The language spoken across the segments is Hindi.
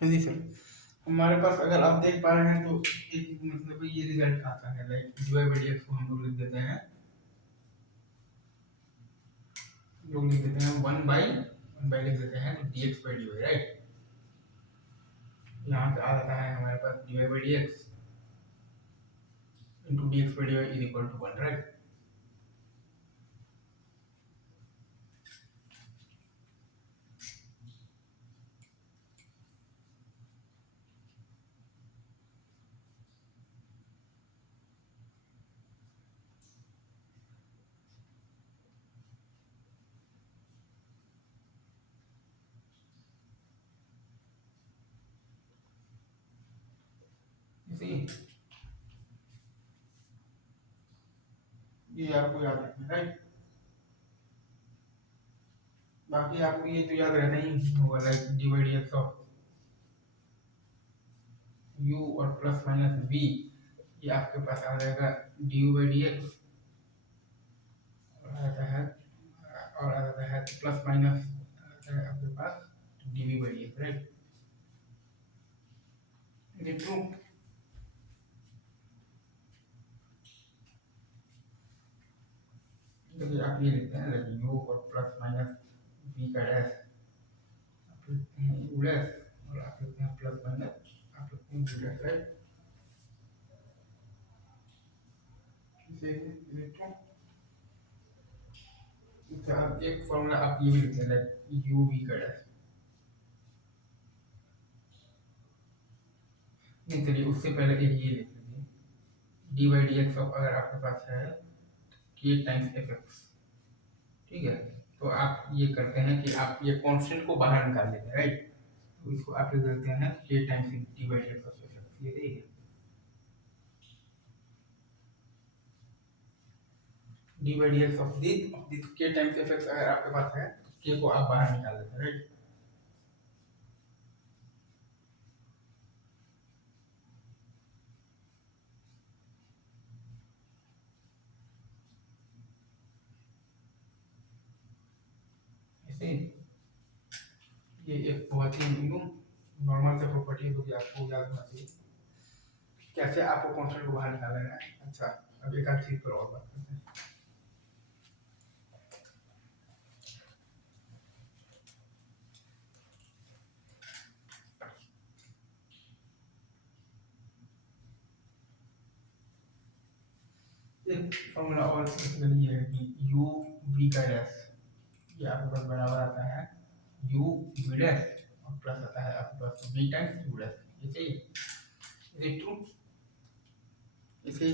हाँ जी सर। हमारे पास अगर आप देख पा रहे हैं तो एक मतलब ये रिजल्ट आता है, लाइक dy/dx को हम लोग लिख देते हैं, वन बाई लिख देते हैं तो dx/dy, राइट। यहाँ से आ जाता है हमारे पास dy/dx into dx/dy is equal to 1, right. इसी ये आपको याद रखना है, राइट। बाकी आपको ये तो याद रहना ही होगा, लाइक dy/dx ऑफ u और प्लस माइनस v, ये आपके पास आ जाएगा du/dx, और आ जाता है प्लस माइनस आपके पास dv/dx, राइट। ये ट्रू। देखिए आप ये लिखते हैं, लाइक u और प्लस माइनस v का डैश, आप लिखते हैं u डैश, और आप लिखते हैं प्लस माइनस, आप लिखते हैं v डैश, राइट। ये ट्रू। अच्छा, अब एक फॉर्मूला आप ये भी लिखते हैं, लाइक u v का डैश। नहीं चलिए, उससे पहले एक ये लिख लीजिए, dy/dx ऑफ, अगर आपके पास है k टाइम्स fx, ठीक है। तो आप ये करते हैं कि आप ये कांस्टेंट को बाहर निकाल लेते हैं, राइट। तो इसको आप लिख देते हैं k times dy/dx of fx, ये देखिए dy/dx of this k times fx, अगर आपके पास है तो k को आप बाहर निकाल लेते हैं, राइट। ऐसे ये एक बहुत ही नॉर्मल सा प्रॉपर्टी है, जो कि आपको याद होना चाहिए कैसे आपको कांस्टेंट को बाहर निकालना है। अच्छा, अब एक आध चीज पर और बात करते हैं। एक फॉर्मूला और बेसिकली ये है कि u v का डैश, ये आपके पास बराबर आता है u v डैश, और प्लस आता है आपके पास v टाइम्स u डैश, ये सही है, ट्रू। इसे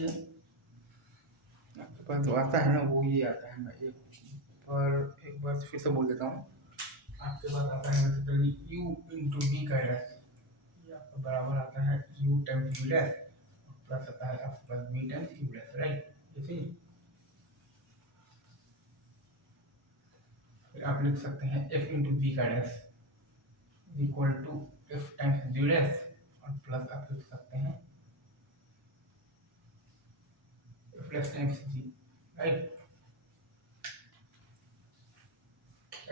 आपके पास जो आता है ना, वो ये आता है, मैं एक बार फिर से बोल देता हूँ। आपके पास आता है बेसिकली u इंटू v का डैश, ये आपका बराबर आता है u टाइम्स v डैश, और प्लस आता है आपके पास v times u dash, right. ये सही। फिर आप लिख सकते हैं f इंटू v का dash equal to f times v dash, और प्लस आप लिख सकते हैं f dash times v, right.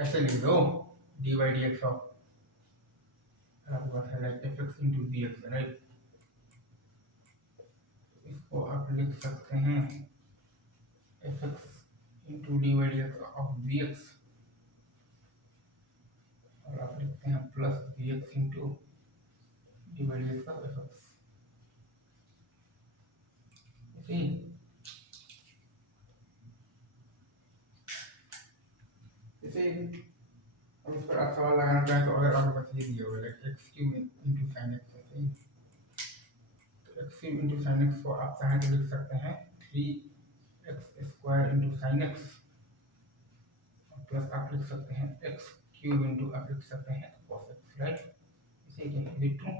ऐसे लिख दो dy/dx ऑफ, आपके पास है like fx into vx, right. इसको आप लिख सकते हैं fx into dy/dx of vx, और आप लिखते हैं plus vx into dy/dx of fx, ठीक। इसे अब इस पर आप सवाल लगाना चाहें तो अगर आपके पास ये दिया हुआ है x cube into sine x, है, तो x cube into sine x को आप चाहें तो लिख सकते हैं 3x² इंटू साइन एक्स, और प्लस आप लिख सकते हैं x क्यूब इंटू, आप लिख सकते हैं cos x, राइट। इसे लिख ट्रू।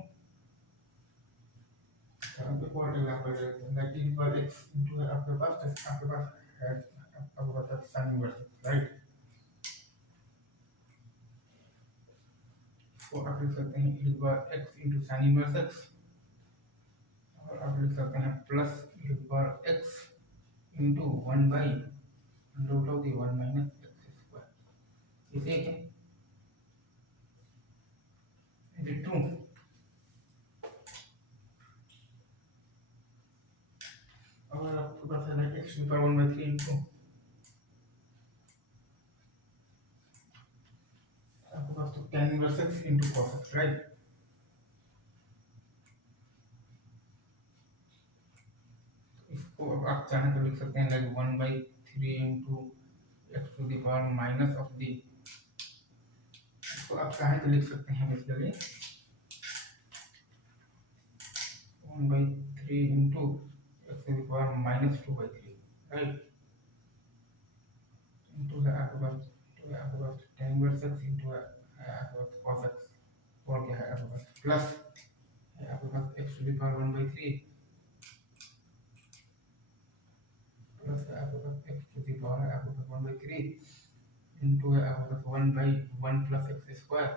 एक और एग्जांपल लेते हैं, लाइक e पर x इंटू है आपके पास, तो आपके पास है आपको पता है साइन इनवर्स, राइट। तो आप लिख सकते हैं e पर x into sine inverse x, और आप लिख सकते हैं प्लस e पर x into 1 by root of the 1 minus x square, इसे true. X to power 1/3 into आपके पास तो tan inverse x into cos x, right. इसको अब आप चाहें तो लिख सकते हैं like 1/3 into x to the power minus of the, इसको आप चाहें तो लिख सकते हैं basically 1/3 into x to the power minus 2/3, right. Into है आपके पास tan इनवर्स x इंटू है आपके पास cos x, और क्या है आपके पास प्लस है आपके पास x to the power 1/3 plus है आपके पास एक्स टू द पावर है आपके पास 1/3 इंटू है आपके पास 1/1 प्लस एक्स स्क्वायर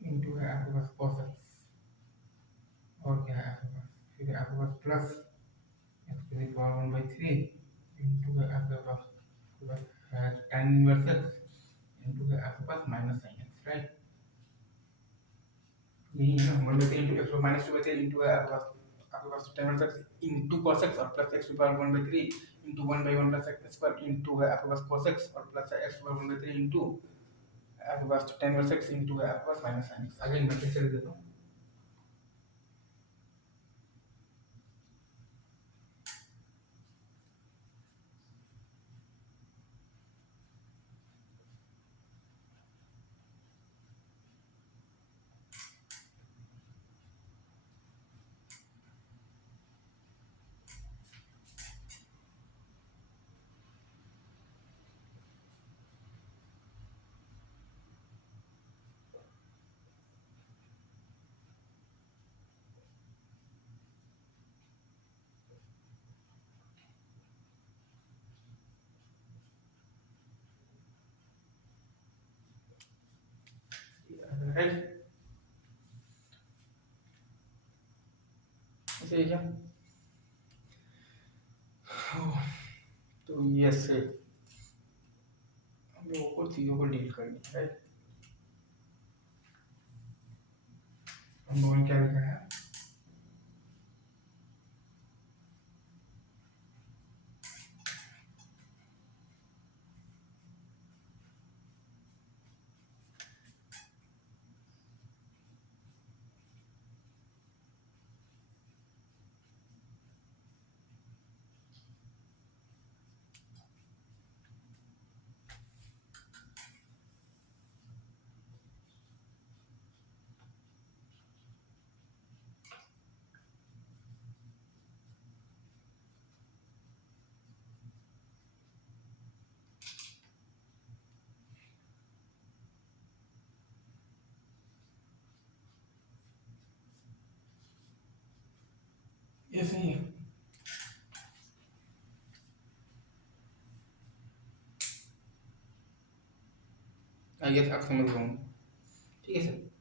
इंटू है आपके पास cos x, और क्या है आपके पास फिर है आपके पास plus x to the power 1/3 into है आपके पास tan इनवर्स x इंटू है आपके पास माइनस साइन x, राइट। यही है ना 1/3 इंटू एक्स माइनस 2/3 इंटू है आपके पास tan inverse x into cos x और plus x to power 1/3 into 1/1 plus x square into है आपके पास cos x और plus x to power 1/3 into आपके पास tan इनवर्स x इंटू है आपके पास माइनस साइन x। अगेन मैं फिर से लिख देता हूँ, राइट। ऐसे क्या तो ये से हम लोगों को चीज़ों को डील करनी है, राइट। हम लोगों ने क्या लिखा है, ये सही है। आई गेस आप समझ रहे होंगे, ठीक है सर।